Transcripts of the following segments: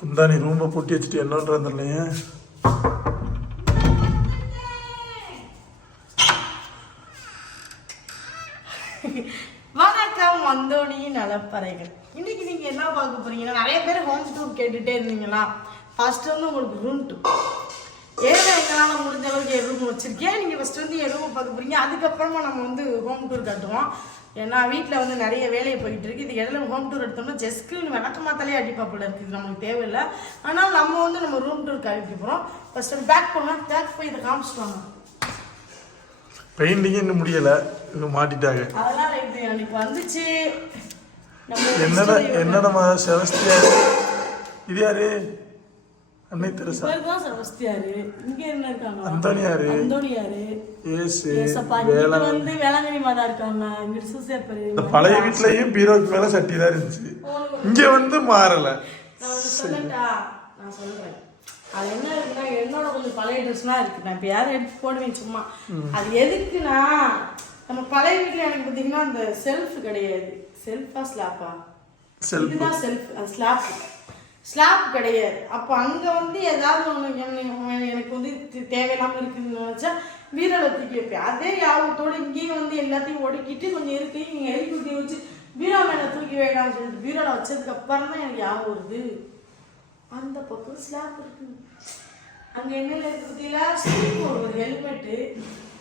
குந்தாணி ரொம்ப பூட்டி வச்சுட்டு என்னன்ற தெரியலையே. வணக்கம் வந்தோனி நலப்பறைகள். இன்னைக்கு நீங்க என்ன பார்க்க போறீங்கன்னா நிறைய பேர் ஹோம் டூர் கேட்டுட்டே இருந்தீங்களா? ஃபர்ஸ்ட் வந்து உங்களுக்கு ரூம் டூர் ஏன்னா எங்களால் முடிஞ்ச அளவுக்கு என் ரூம் வச்சிருக்கேன். நீங்க ஃபர்ஸ்ட் வந்து என் ரூம் பார்க்க போறீங்க. அதுக்கப்புறமா நம்ம வந்து ஹோம் டூர் காட்டுவோம். ஏன்னா வீட்டில் வந்து நிறைய வேலையை போயிட்டு இருக்கு. இது இடையில ஹோம் டூர் எடுத்தோம்னா ஜெஸ்கின் விளக்க மாத்தாலே அடிப்பாப்புல இருக்குது இது நமக்கு தேவையில்லை. ஆனால் நம்ம வந்து நம்ம ரூம் டூர் காமிக்க போகிறோம் ஃபர்ஸ்ட் பேக் போகலாம் பேக் போய் இதை காமிச்சிட்டு பெயிண்டிங் இன்னும் முடியல. இன்னும் மாட்டிட்டாங்க. அதெல்லாம் இது அன்னைக்கு வந்துச்சு. என்னடா என்னடா செவஸ்தியாரு? இது யாரு? அன்னை தெரசா. செபஸ்தியாரு இங்க என்ன இருக்காங்க? அந்தோனியாரு அந்தோனியாரு வேளாண். வந்து வேளாங்கண்ணி மாதா இருக்காங்க. இந்த பழைய வீட்லயும் பீரோக்கு மேல சட்டி தான் இருந்துச்சு. இங்க வந்து மாறல. நான் ஒண்ணு சொல்லட்டா? நான் சொல்றேன். அது என்ன இருக்குன்னா என்னோட கொஞ்சம் பழைய ட்ரெஸ்லாம் இருக்கு. நான் இப்போ யாரும் எடுத்து போடுவேன் சும்மா. அது எதுக்குன்னா நம்ம பழைய வீட்டில் எனக்கு பார்த்தீங்கன்னா அந்த செல்ஃப் கிடையாது. செல்ஃபா ஸ்லாப்பா. இதுதான் செல்ஃப் ஸ்லாப் ஸ்லாப் கிடையாது. அப்போ அங்கே வந்து ஏதாவது ஒன்று எனக்கு வந்து தே- தேவையில்லாம இருக்குதுன்னு நினச்சா பீரோவில் தூக்கி வைப்பேன் அதே யாபத்தோட இங்கேயும் வந்து எல்லாத்தையும் ஒடுக்கிட்டு கொஞ்சம் இருக்கு நீங்கள் எலி குட்டி வச்சு பீரோ மேலே தூக்கி வைக்கலாம்னு சொல்லிட்டு பீரோவில் வச்சதுக்கு அப்புறம் தான் எனக்கு ஞாபகம் வருது. அந்த பக்கம் ஸ்லாப் இருக்கு. அங்கே என்ன இருக்கு பார்த்தீங்களா? ஸ்லீப் ஒரு ஹெல்மெட்டு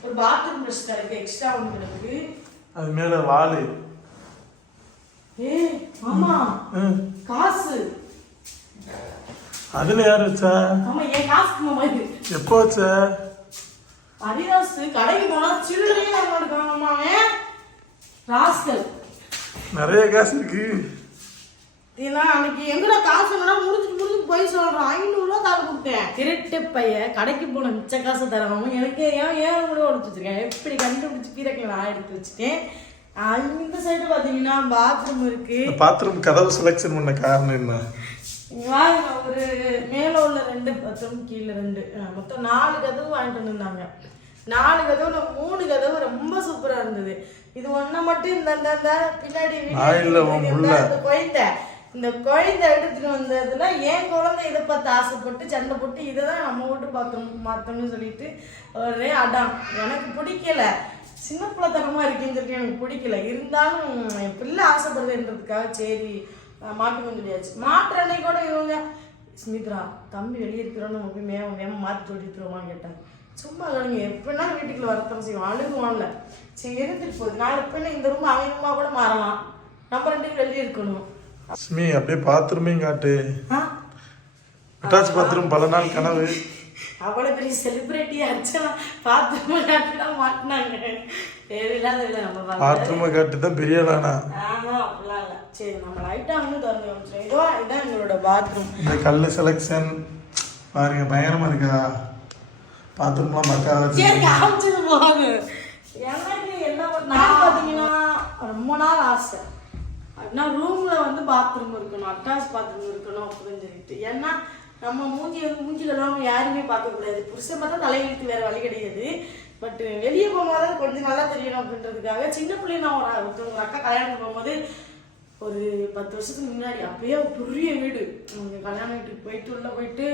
ஒரு பாத்ரூம் ப்ரஷ் கிடக்கு எக்ஸ்ட்ரா ஒன்று கிடக்கு அது மேல வாலு. ஏய் ஆமா. காசு. அதுல யார் வச்சா? எப்போ வச்ச? ஹரிதாஸ் கடைக்கு போனா சில்லறையே நம்ம இருக்காங்கம்மா ராஸ்கல். நிறைய காசு இருக்கு. ஏன்னா அன்னைக்கு எங்கடா காசு என்னடா முடிஞ்சுட்டு முடிஞ்சுட்டு போய் சொல்றான் ஐநூறுரூவா காசு கொடுத்தேன். திருட்டு பையன் கடைக்கு போன மிச்ச காசு தரவன் எனக்கு ஏன் ஏன் கூட ஒழிச்சு வச்சிருக்கேன் எப்படி கண்டுபிடிச்சு கீரைக்கு நான் எடுத்து வச்சுட்டேன்? இந்த சைடு பார்த்தீங்கன்னா பாத்ரூம் இருக்கு. பாத்ரூம் கதவு செலெக்ஷன் பண்ண காரணம் என்ன? பாருங்க ஒரு மேல உள்ள ரெண்டு பாத்ரூம் கீழே ரெண்டு. மொத்தம் நாலு கதவு வாங்கிட்டு வந்திருந்தாங்க. நாலு கதவுல மூணு கதவு ரொம்ப சூப்பரா இருந்தது. இது ஒண்ணு மட்டும் இந்த இந்த பின்னாடி குழந்தை. இந்த குழந்தை எடுத்துட்டு வந்ததுல என் குழந்தை இதை பார்த்து ஆசைப்பட்டு சண்டை போட்டு இதை தான் நம்ம வீட்டு பாத்ரூம் மாத்தணும்னு சொல்லிட்டு ஒரே அடம். எனக்கு பிடிக்கல. சின்ன பிள்ளைத்தனமா இருக்குன்னு சொல்லிட்டு எனக்கு பிடிக்கல. இருந்தாலும் என் பிள்ளை ஆசைப்படுதுன்றதுக்காக சரி அஹ் மாட்டுக்க முடியாச்சு மாட்டுற அன்னைக்கு கூட இவங்க. ஸ்மித்ரா தம்பி வெளியே இருக்கிறோன்னு போய் மேம மேம மாற்றி தொட்டிட்டுருவான்னு கேட்டாங்க சும்மா கவனிங்க எப்படின்னா வீட்டுக்குள்ள வரத்தம் செய்வோம் அழுகுவான்ல. சரி இருந்துட்டு போகுது. நாளை பின்ன இந்த ரூம் ரூமா கூட மாறலாம். நம்ம ரெண்டு வெளியே இருக்கணும். ஸ்மி அப்படியே பாத்ரூமையும் காட்டு. அட்டாச் பாத்ரூம் பல நாள் கனவு. அவ்வளோ பெரிய செலிபிரிட்டி அர்ச்சனா பாத்ரூம் காட்டுலாம் மாட்டினாங்க. பாத்ரூமை காட்டு தான் பெரிய இல்லை. சரி நம்ம லைட்டாக வந்து திறந்து வச்சுருவோம் இதோ இதான் எங்களோட பாத்ரூம் இந்த கல் செலெக்ஷன் பாருங்க பயங்கரமா இருக்கா? பாத்ரூம்லாம் பக்காவா சரி வச்சிருக்கீங்க. காமிச்சது போகுது எனக்கு என்ன நான் பார்த்தீங்கன்னா ரொம்ப நாள் ஆசை. அப்படின்னா ரூமில் வந்து பாத்ரூம் இருக்கணும் அட்டாச் பாத்ரூம் இருக்கணும் அப்படின்னு சொல்லிட்டு. ஏன்னா நம்ம மூஞ்சி வந்து யாருமே பார்க்கக்கூடாது. புருஷன் பார்த்தா தலையெழுத்து வேற வழி கிடையாது. பட் uh, வெளியே போகும்போது கொஞ்சம் நல்லா தெரியணும் அப்படின்றதுக்காக சின்ன பிள்ளைய நான் ஒரு ஒருத்தவங்க அக்கா கல்யாணம் போகும்போது ஒரு பத்து வருஷத்துக்கு முன்னாடி அப்பயே புரிய பெரிய வீடு. அவங்க கல்யாண வீட்டுக்கு போயிட்டு உள்ள போயிட்டு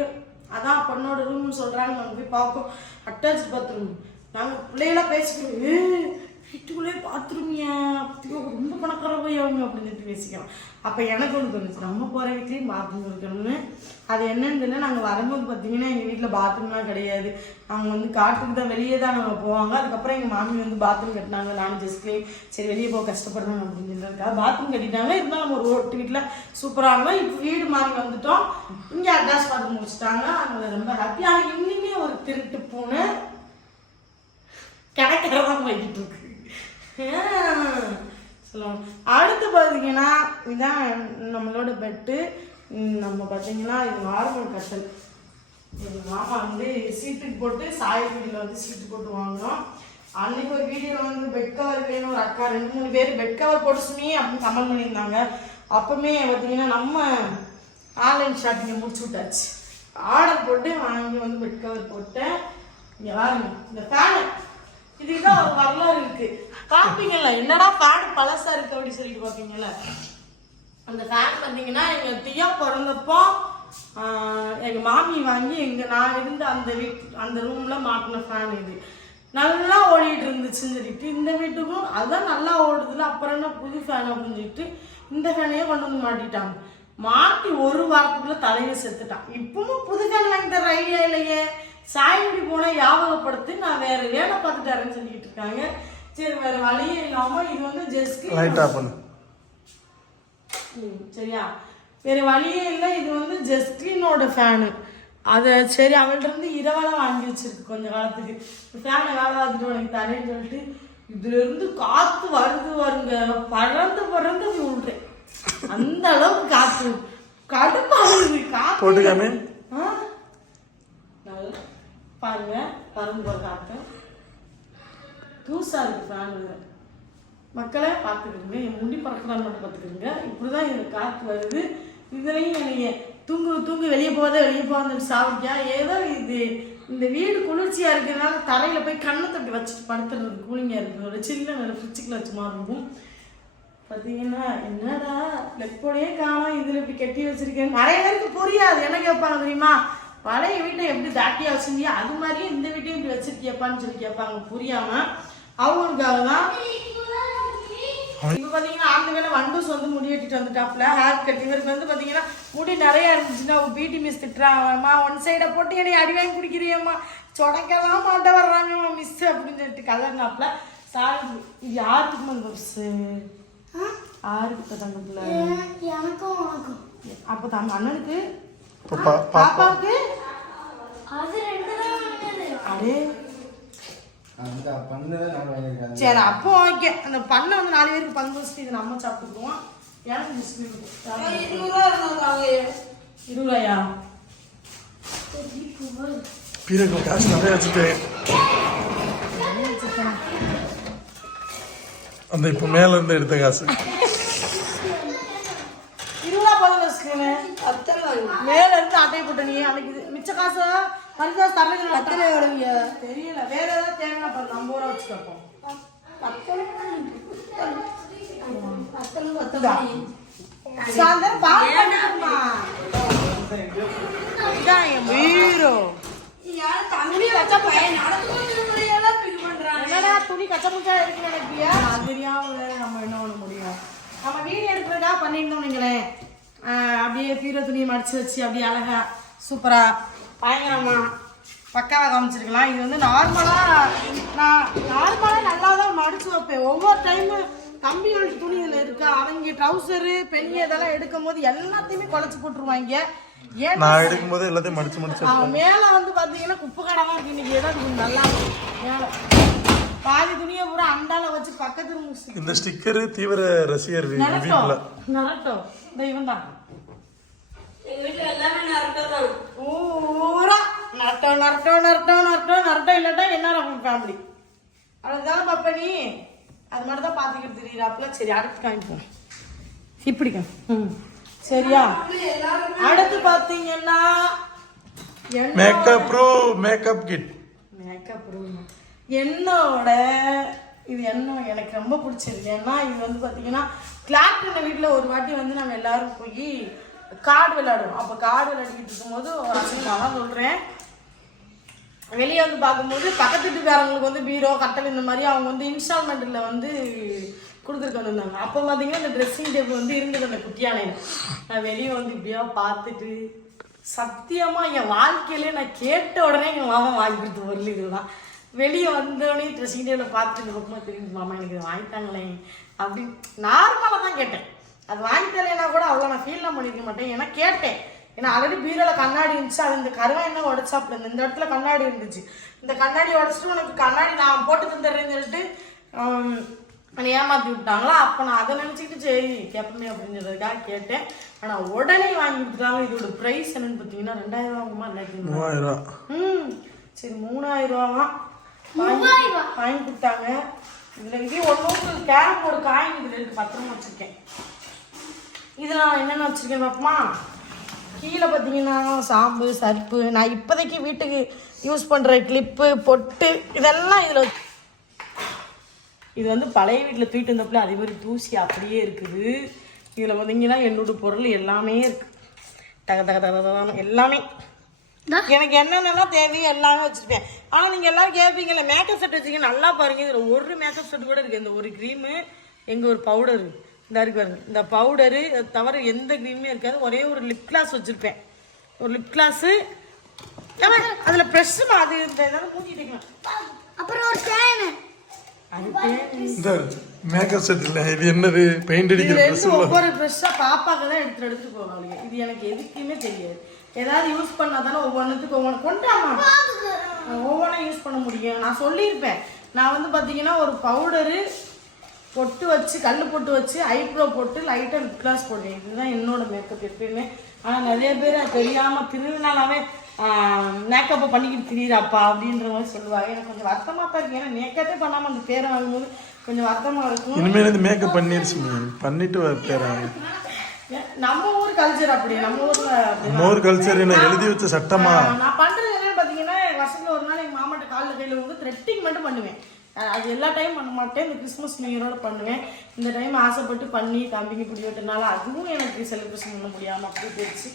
அதான் பொண்ணோட ரூம்னு சொல்றாங்க. நாங்கள் போய் பார்ப்போம். அட்டாச் பாத்ரூம் நாங்கள் பிள்ளைகளாம் பேசிக்கிறோம் வீட்டுக்குள்ளே பாத்ரூமியா? ரொம்ப பணக்கார போய் அவங்க அப்படின்னு சொல்லிட்டு பேசிக்கிறோம் அப்போ எனக்கு ஒன்று தோணுச்சு. நம்ம போகிற வீட்லேயும் பாத்ரூம் இருக்கணும்னு. அது என்னன்னு தெரியல. நாங்கள் வரும்போது பார்த்தீங்கன்னா எங்கள் வீட்டில் பாத்ரூம்லாம் கிடையாது. அவங்க வந்து காட்டுக்கு தான் வெளியே தான் நாங்கள் போவாங்க. அதுக்கப்புறம் எங்கள் மாமி வந்து பாத்ரூம் கட்டினாங்க. நானும் ஜஸ்ட்லேயும் சரி வெளியே போக கஷ்டப்படுறாங்க அப்படின்னு சொல்லியிருக்காங்க பாத்ரூம் கட்டிட்டாங்க. இருந்தாலும் நம்ம ஒரு ஓட்டு வீட்டில் சூப்பராக இருந்தோம். இப்போ வீடு மாறி வந்துட்டோம். இங்கே அட்டாச் பாத்ரூம் முடிச்சிட்டாங்க. அதில் ரொம்ப ஹாப்பி ஆனால் இன்னுமே ஒரு திருட்டு பூனை கிடக்கிறதான் போய்கிட்டு இருக்கு. சொல்லுவோம் அடுத்து பார்த்தீங்கன்னா இதான் நம்மளோட பெட்டு நம்ம பார்த்தீங்கன்னா இது நார்மல் கட்டல் எங்கள் மாமா வந்து சீட்டுக்கு போட்டு சாயக்குடியில் வந்து சீட்டு போட்டு வாங்கினோம் அன்னைக்கு ஒரு வீடியோவில் வந்து பெட் கவர் வேணும் ஒரு அக்கா ரெண்டு மூணு பேர் பெட் கவர் போட்டு சுமி அப்படின்னு கமெண்ட் பண்ணியிருந்தாங்க. அப்போமே பார்த்தீங்கன்னா நம்ம ஆன்லைன் ஷாப்பிங்கை முடிச்சு விட்டாச்சு. ஆர்டர் போட்டு வாங்கி வந்து பெட் கவர் போட்டேன். இங்கே வாங்க இந்த ஃபேனு இதுதான் ஒரு வரலாறு இருக்கு. பார்ப்பீங்கல்ல என்னடா ஃபேன் பழசா இருக்கு அப்படின்னு சொல்லிட்டு பார்ப்பீங்கல்ல அந்த ஃபேன் பார்த்தீங்கன்னா எங்கள் தியா பிறந்தப்போ எங்க மாமி வாங்கி எங்க நான் இருந்த அந்த வீட் அந்த ரூம்ல மாட்டின ஃபேன் இது. நல்லா ஓடிட்டு இருந்துச்சுன்னு சொல்லிட்டு இந்த வீட்டுக்கும் அதுதான் நல்லா ஓடுதுல அப்புறம் என்ன புது ஃபேன் அப்படின்னு சொல்லிட்டு இந்த ஃபேனையே கொண்டு வந்து மாட்டிட்டாங்க. மாட்டி ஒரு வாரத்துக்குள்ள தலையை செத்துட்டான். இப்பவும் புது ஃபேன் வாங்கி தர ஐடியா இல்லையே. சாயப்படி போனா ஞாபகப்படுத்தி நான் வேற வேலை பார்த்துட்டு வரேன்னு சொல்லிட்டு இருக்காங்க. சரி வேற வழியே இல்லாம இது வந்து ஜஸ்ட் லைட் ஆஃப் பண்ணு. சரியா? வேற வழியே இல்லை இது வந்து ஜஸ்டினோட ஃபேனு அதை சரி அவள்கிட்ட இருந்து இரவெல்லாம் வாங்கி வச்சிருக்கு கொஞ்ச காலத்துக்கு. ஃபேனை வேலை பார்த்துட்டு உனக்கு தரேன்னு சொல்லிட்டு இதுல இருந்து காத்து வருது வருங்க பறந்து பறந்து விழுறேன் அந்த அளவுக்கு காத்து. கடுப்பாகுது காத்து போட்டுக்காமே? நல்லா பாருங்க பறந்து போற காத்து தூசா இருக்கு ஃபேனு மக்களை பார்த்துக்கிடுங்க என் முடி பறக்கிறாங்க மட்டும் பார்த்துக்கிடுங்க. இப்படி தான் எனக்கு காற்று வருது. இதுலையும் என்னைய தூங்கு தூங்கு வெளியே போகாத வெளியே போகாத சாப்பிட்டியா ஏதோ இது இந்த வீடு குளிர்ச்சியாக இருக்கிறதுனால தரையில் போய் கண்ணை தட்டி வச்சுட்டு படுத்துறது கூலிங்காக இருக்குது. ஒரு சில்லுன்னு ஒரு ஃப்ரிட்ஜுக்குள்ள வச்சு மாறும் பார்த்தீங்கன்னா என்னடா லெப்போடையே காணோம். இதில் இப்படி கட்டி வச்சுருக்கேன். நிறைய பேருக்கு புரியாது. என்ன கேட்பாங்க தெரியுமா? பழைய வீட்டை எப்படி தாட்டியாக வச்சிருந்தியா அது மாதிரியே இந்த வீட்டையும் இப்படி வச்சிருக்கியப்பான்னு சொல்லி கேட்பாங்க. புரியாம அவங்களுக்காக தான் இப்போ பார்த்தீங்கன்னா அந்த வேலை வண்டூஸ் வந்து முடி வெட்டிட்டு வந்துட்டாப்ல ஹேர் கட் இவருக்கு வந்து பார்த்தீங்கன்னா முடி நிறைய இருந்துச்சுன்னா பியூட்டி மிஸ் திட்டுறாங்கம்மா ஒன் சைடை போட்டு என்னை அடி வாங்கி குடிக்கிறியம்மா சொடக்கலாம் மாட்ட வர்றாங்கம்மா மிஸ் அப்படின்னு சொல்லிட்டு கலர்னாப்ல சாரி இது யாருக்கு பஸ்ஸு ஆருக்கு தங்கப்புல எனக்கும் உனக்கும். அப்போ தங்க அண்ணனுக்கு? இப்போ பா பாப்பா. பாப்பாவுக்கு? அடே. சரி அப்போ ஓகே. அந்த பண்ணை வந்து நாலு பேருக்கு பங்கு வச்சுட்டு இது நம்ம சாப்பிட்டுக்குவோம். எனக்கு மிஸ் இருபது ரூபாயா பீரக்கு காசு நிறைய வச்சுட்டேன் அந்த இப்போ மேல இருந்து எடுத்த காசு. இருபதா பதினஞ்சு வச்சுக்கோங்க மேல இருந்து அட்டை போட்ட நீ அன்னைக்கு மிச்ச காசு தரல அத்தனை வருவீங்க தெரியல. வேற ஏதாவது தேவைன்னா பாரு. ஐம்பது ரூபா வச்சு கேட்போம் சாயந்தரம் பண்ணிக்கணுமா இதான் என் பீரோ துணி கச்சா என்னடா துணி கச்சா முச்சா இருக்கு? நினைப்பியா அது தெரியாம நம்ம என்ன பண்ண முடியும்? நம்ம வீடியோ எடுக்கிறதா பண்ணியிருந்தோம் நீங்களே. அப்படியே பீரோ துணியை மடிச்சு வச்சு அப்படியே அழகா சூப்பரா பயங்கரமா பக்காவா காமிச்சிருக்கலாம். இது வந்து நார்மலா நான் நார்மலா நல்லா தான் மடிச்சு வைப்பேன். ஒவ்வொரு டைமு தம்பியோட துணி இதில் இருக்கா. அவங்க ட்ரௌசரு பெண்ணி இதெல்லாம் எடுக்கும் போது எல்லாத்தையுமே குழச்சி போட்டுருவாங்க. நான் எடுக்கும்போது எல்லாத்தையும் மடிச்சு மடிச்சு மேல வந்து பாத்தீங்கன்னா குப்பை கடை தான் இருக்கு. இன்னைக்கு இடம் நல்லா. மேல. பாதி துணியை பூரா அண்டால வச்சு பக்கத்து இந்த ஸ்டிக்கரு தீவிர ரசிகர் இந்த இவன் தான் ஊரா நரட்டம் நரட்டம் நரட்டம் நரட்டம் நரட்டம் இல்லாட்டா என்ன ரகம் ஃபேமிலி அதுதான் பாப்பா நீ? அது மாதிரி தான் பார்த்துக்கிட்டு தெரியுறாப்புல. சரி அடுத்து காமிப்போம் இப்படிக்கா ம். சரியா? அடுத்து பார்த்தீங்கன்னா makeup pro makeup kit makeup room என்னோட இது என்ன எனக்கு ரொம்ப பிடிச்சிருக்கு ஏன்னா இது வந்து பார்த்தீங்கன்னா கிளாக் வீட்டில் ஒரு வாட்டி வந்து நாங்கள் எல்லாரும் போய் கார்டு விளையாடுவோம் அப்போ கார்டு விளையாடிக்கிட்டு இருக்கும்போது ஒரு அசிங்கமாக தான் சொல்கிறேன் வெளியே வந்து பார்க்கும்போது பக்கத்து வீட்டுக்காரங்களுக்கு வந்து பீரோ கட்டல் இந்த மாதிரி அவங்க வந்து இன்ஸ்டால்மெண்ட்டில் வந்து கொடுத்துருக்க வந்திருந்தாங்க. அப்போ பார்த்தீங்கன்னா இந்த ட்ரெஸ்ஸிங் டேபிள் வந்து இருந்தது அந்த குட்டியானையில் நான் வெளியே வந்து இப்படியா பார்த்துட்டு சத்தியமாக என் வாழ்க்கையிலே நான் கேட்ட உடனே எங்கள் மாமா வாங்கி கொடுத்து பொருள் இதுதான். வெளியே வந்தோடனே ட்ரெஸ்ஸிங் டேபிளில் பார்த்துட்டு இந்த பக்கமாக தெரியுது மாமா எனக்கு வாங்கிட்டாங்களே வாங்கித்தாங்களே அப்படின்னு நார்மலாக தான் கேட்டேன். அது வாங்கி தரலைன்னா கூட அவ்வளோ நான் ஃபீல்லாம் பண்ணியிருக்க மாட்டேன். ஏன்னா கேட்டேன். ஏன்னா ஆல்ரெடி பீரோவில் கண்ணாடி இருந்துச்சு. அது இந்த கருவாய் என்ன உடச்சாப்புல? இந்த இடத்துல கண்ணாடி இருந்துச்சு. இந்த கண்ணாடி உடச்சிட்டு உனக்கு கண்ணாடி நான் போட்டு தந்துடுறேன்னு சொல்லிட்டு என்னை ஏமாத்தி விட்டாங்களா? அப்போ நான் அதை நினச்சிக்கிட்டு சரி கேட்பமே அப்படின்றதுக்காக கேட்டேன். ஆனால் உடனே வாங்கி கொடுத்துட்டாங்க. இதோட ப்ரைஸ் என்னன்னு பார்த்தீங்கன்னா ரெண்டாயிரம் ஆகுமா? ரெண்டாயிரத்தி மூவாயிரம் ம் சரி மூணாயிரம் ரூபாவா வாங்கி வாங்கி கொடுத்தாங்க. இதில் இதே ஒன்று கேரம் போர்டு காயின் இதில் இருக்கு பத்திரமா வச்சுருக்கேன். இதில் நான் என்னென்ன வச்சுருக்கேன் பாப்பமா? கீழே பார்த்தீங்கன்னா சாம்பு சர்ப்பு நான் இப்போதைக்கு வீட்டுக்கு யூஸ் பண்ணுற கிளிப்பு பொட்டு இதெல்லாம் இதில் இது வந்து பழைய வீட்டில் தூக்கிட்டு வந்தப்பல அதே மாதிரி தூசி அப்படியே இருக்குது. இதில் பார்த்தீங்கன்னா என்னோட பொருள் எல்லாமே இருக்குது தக தக தக எல்லாமே. எனக்கு என்னென்னலாம் தேவையோ எல்லாமே வச்சிருப்பேன் ஆனா நீங்க எல்லாரும் கேட்பீங்கல்ல மேக்கப் செட் வச்சீங்க நல்லா பாருங்க. இதுல ஒரு மேக்கப் செட் கூட இருக்கு. இந்த ஒரு க்ரீமு எங்க ஒரு பவுடர் இந்த இருக்கு பாருங்க. இந்த பவுடரு தவிர எந்த க்ரீமே இருக்காது. ஒரே ஒரு லிப் கிளாஸ் வச்சிருப்பேன். ஒரு லிப் கிளாஸு அதுல ப்ரெஷ் அது இந்த ஏதாவது மூஞ்சிட்டு அப்புறம் ஒரு அதுக்கு இந்த மேக்கப் செட் இல்லை இது என்னது? பெயிண்ட் அடிக்கிற ட்ரெஸ் ஒவ்வொரு ப்ரெஷ்ஷா பாப்பாக்கு தான் எடுத்துட்டு எடுத்துட்டு போவாங்க இது எனக்கு எதுக்குமே தெரியாது. ஏதாவது யூஸ் பண்ணா தானே ஒவ்வொன்றுத்துக்கு ஒவ்வொன்று கொண்டாமா? ஒவ்வொன்றும் யூஸ் பண்ண முடியும். நான் சொல்லியிருப்பேன். நான் வந்து பார்த்தீங்கன்னா ஒரு பவுடரு பொட்டு வச்சு கல் பொட்டு வச்சு ஐப்ரோ போட்டு லைட்டாக லிப் கிளாஸ் போடுவேன் இதுதான் என்னோட மேக்கப் எப்பயுமே. ஆனால் நிறைய பேர் தெரியாமல் திருநாளாவே மேக்கப்பை பண்ணிக்கிட்டு திரியிறாப்பா அப்படின்ற மாதிரி சொல்லுவாங்க. எனக்கு கொஞ்சம் வருத்தமாக தான் இருக்கு. ஏன்னா மேக்கப்பே பண்ணாமல் அந்த பேரை வாங்கும்போது கொஞ்சம் வருத்தமாக இருக்கும். இனிமேல் இந்த மேக்கப் பண்ணிருச்சு பண்ணிட்டு பேராங்க நம்ம ஊர் கல்ச்சர் அப்படி நம்ம ஊர்ல அப்படி மோர் கல்ச்சர் என்ன எழுதி வச்ச சட்டமா? நான் பண்றது என்னன்னு பாத்தீங்கன்னா வருஷத்துல ஒரு நாள் எங்க மாமாட்ட காலில் கையில வந்து த்ரெட்டிங் மட்டும் பண்ணுவேன். அது எல்லா டைம் பண்ண மாட்டேன். இந்த கிறிஸ்மஸ் நியூ இயரோட பண்ணுவேன். இந்த டைம் ஆசைப்பட்டு பண்ணி தம்பிக்கு பிடி விட்டனால அதுவும் எனக்கு செலிப்ரேஷன் பண்ண முடியாம அப்படி போயிடுச்சு.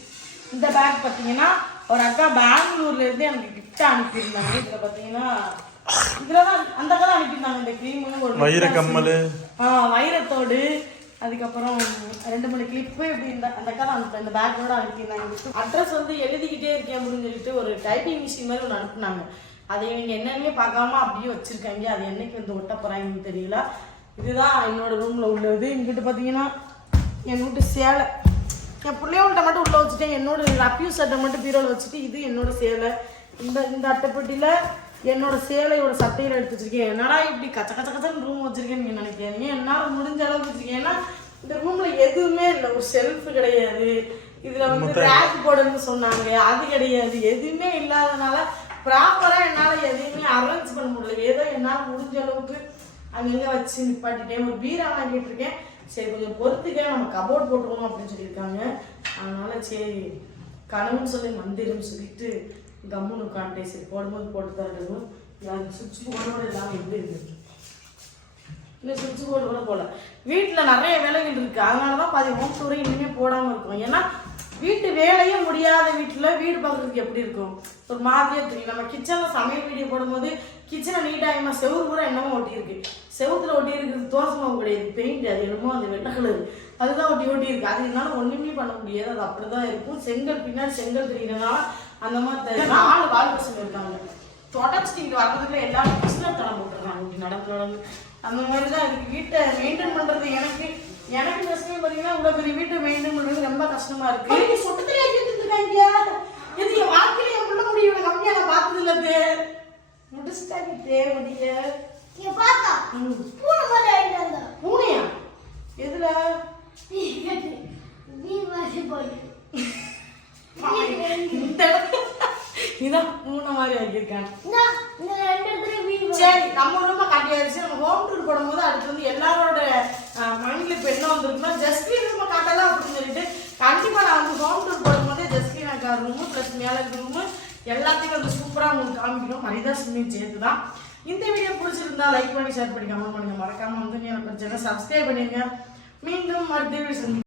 இந்த பேக் பார்த்தீங்கன்னா ஒரு அக்கா பெங்களூர்ல இருந்து எனக்கு கிஃப்ட் அனுப்பியிருந்தாங்க. இதுல பார்த்தீங்கன்னா இதுல தான் அந்த அக்கா தான் அனுப்பியிருந்தாங்க. இந்த க்ரீமு ஒரு கம்மல். ஆ வைரத்தோடு. அதுக்கப்புறம் ரெண்டு மூணு கிளிப்பு இப்படி இந்த அந்த அக்கா தான் இந்த பேக்கோட அனுப்பியிருந்தாங்க. அட்ரஸ் வந்து எழுதிக்கிட்டே இருக்கேன் அப்படின்னு சொல்லிட்டு ஒரு டைப்பிங் மிஷின் மாதிரி ஒன்று அனுப்புனாங்க. அதை இவங்க என்னன்னே பார்க்காம அப்படியே வச்சிருக்காங்க? அது என்னைக்கு வந்து ஒட்ட போறாங்கன்னு தெரியல. இதுதான் என்னோட ரூம்ல உள்ளது. இங்கிட்டு பார்த்தீங்கன்னா என் வீட்டு சேலை. என் பிள்ளையோட மட்டும் உள்ள வச்சுட்டேன். என்னோட ரப்பியூ சட்டை மட்டும் பீரோல வச்சுட்டு இது என்னோட சேலை. இந்த இந்த அட்டைப்பட்டியில என்னோட சேலையோட சட்டையில எடுத்து வச்சிருக்கேன். என்னடா இப்படி கச்ச கச்ச கச்சன்னு ரூம் வச்சிருக்கேன்னு நீங்க நினைக்கிறீங்க? என்னால முடிஞ்ச அளவுக்கு வச்சிருக்கேன் ஏன்னா இந்த ரூம்ல எதுவுமே இல்லை. ஒரு ஷெல்ஃப் கிடையாது. இதுல வந்து ரேக் போர்டுன்னு சொன்னாங்க. அது கிடையாது. எதுவுமே இல்லாதனால ப்ராப்பராக என்னால் எதையுமே அரேஞ்ச் பண்ண முடியல. ஏதோ என்னால் முடிஞ்ச அளவுக்கு அங்கங்கே வச்சு நிப்பாட்டிட்டேன் ஒரு பீரா வாங்கிட்டு இருக்கேன். சரி கொஞ்சம் பொறுத்துக்க. நம்ம கபோர்ட் போட்டுருவோம் அப்படின்னு சொல்லியிருக்காங்க. அதனால சரி கனவுன்னு சொல்லி மந்திரம் சொல்லிட்டு கம்முன்னு உட்காந்துட்டேன் சரி போடும்போது போட்டு தரணும் சுவிட்ச் போர்டோட இல்லாமல் எப்படி இருக்கு இல்லை சுவிட்ச் போர்டு கூட போல வீட்டில் நிறைய வேலைகள் இருக்குது அதனால தான் பாதி ஹோம் டூரை இனிமேல் போடாமல் இருக்கும். ஏன்னா வீட்டு வேலையே முடியாத வீட்டில் வீடு பார்க்குறதுக்கு எப்படி இருக்கும்? ஒரு மாதிரியாக தெரியும். நம்ம கிச்சனில் சமையல் வீடியோ போடும்போது கிச்சனை நீட்டாக செவுறு பூரா என்னமோ ஒட்டியிருக்கு. செவுத்துல ஒட்டி இருக்கிறது தோசை கிடையாது பெயிண்ட் அது என்னமோ அந்த வெள்ளை அதுதான் ஒட்டி ஒட்டி இருக்கு அது என்னால் ஒன்றுமே பண்ண முடியாது. அது அப்படி தான் இருக்கும். செங்கல் பின்னாடி செங்கல் தெரியுறதுனால அந்த மாதிரி நாலு வால் பசங்க இருக்காங்க. தொடச்சிட்டு இங்கே வர்றதுக்குள்ள எல்லாரும் பிஸ்னஸ் தடம் போட்டுருக்காங்க. இப்படி நடந்து நடந்து அந்த மாதிரி தான் இருக்கு. வீட்டை மெயின்டைன் பண்றது எனக்கு எனக்கு கஷ்டமே பார்த்தீங்கன்னா இவ்வளோ பெரிய வீட்டை மெயின்டைன் பண்றது ரொம்ப கஷ்டமா இருக்கு. நீங்க சொட்டத்திலே இருக்காங்க இது என் வாழ்க்கையில என் பிள்ளை முடியும் கம்மியா நான் பார்த்தது இல்லை முடிச்சுட்டாங்க தேவடிய இங்க பார்த்தா பூனை மாதிரி வந்தா பூனையா? எதுல? இந்த இதான் பூனை மாதிரி ஆக்கியிருக்காங்க சரி நம்ம ரூம காட்டியாச்சு நம்ம ஹோம் டூர் போடும்போது அதுக்கு வந்து எல்லாரோட மைண்ட்ல இப்போ என்ன வந்திருக்குன்னா ஜஸ்ட்லி ரூம காட்டலாம் அப்படின்னு சொல்லிட்டு கண்டிப்பா நான் வந்து ஹோம் டூர் போடும்போது ஜஸ்ட்லி நான் ரூமு ப்ளஸ் மேலே இருக்க ரூமு எல்லாத்தையும் வந்து சூப்பராக உங்களுக்கு காமிக்கணும் ஹரிதா சிம்மியும் சேர்த்து தான். இந்த வீடியோ பிடிச்சிருந்தா லைக் பண்ணி ஷேர் பண்ணி கமெண்ட் பண்ணுங்க மறக்காம வந்து எனக்கு பிரச்சனை சப்ஸ்கிரைப் பண்ணிருங்க. மீண்டும் மறுபடியும்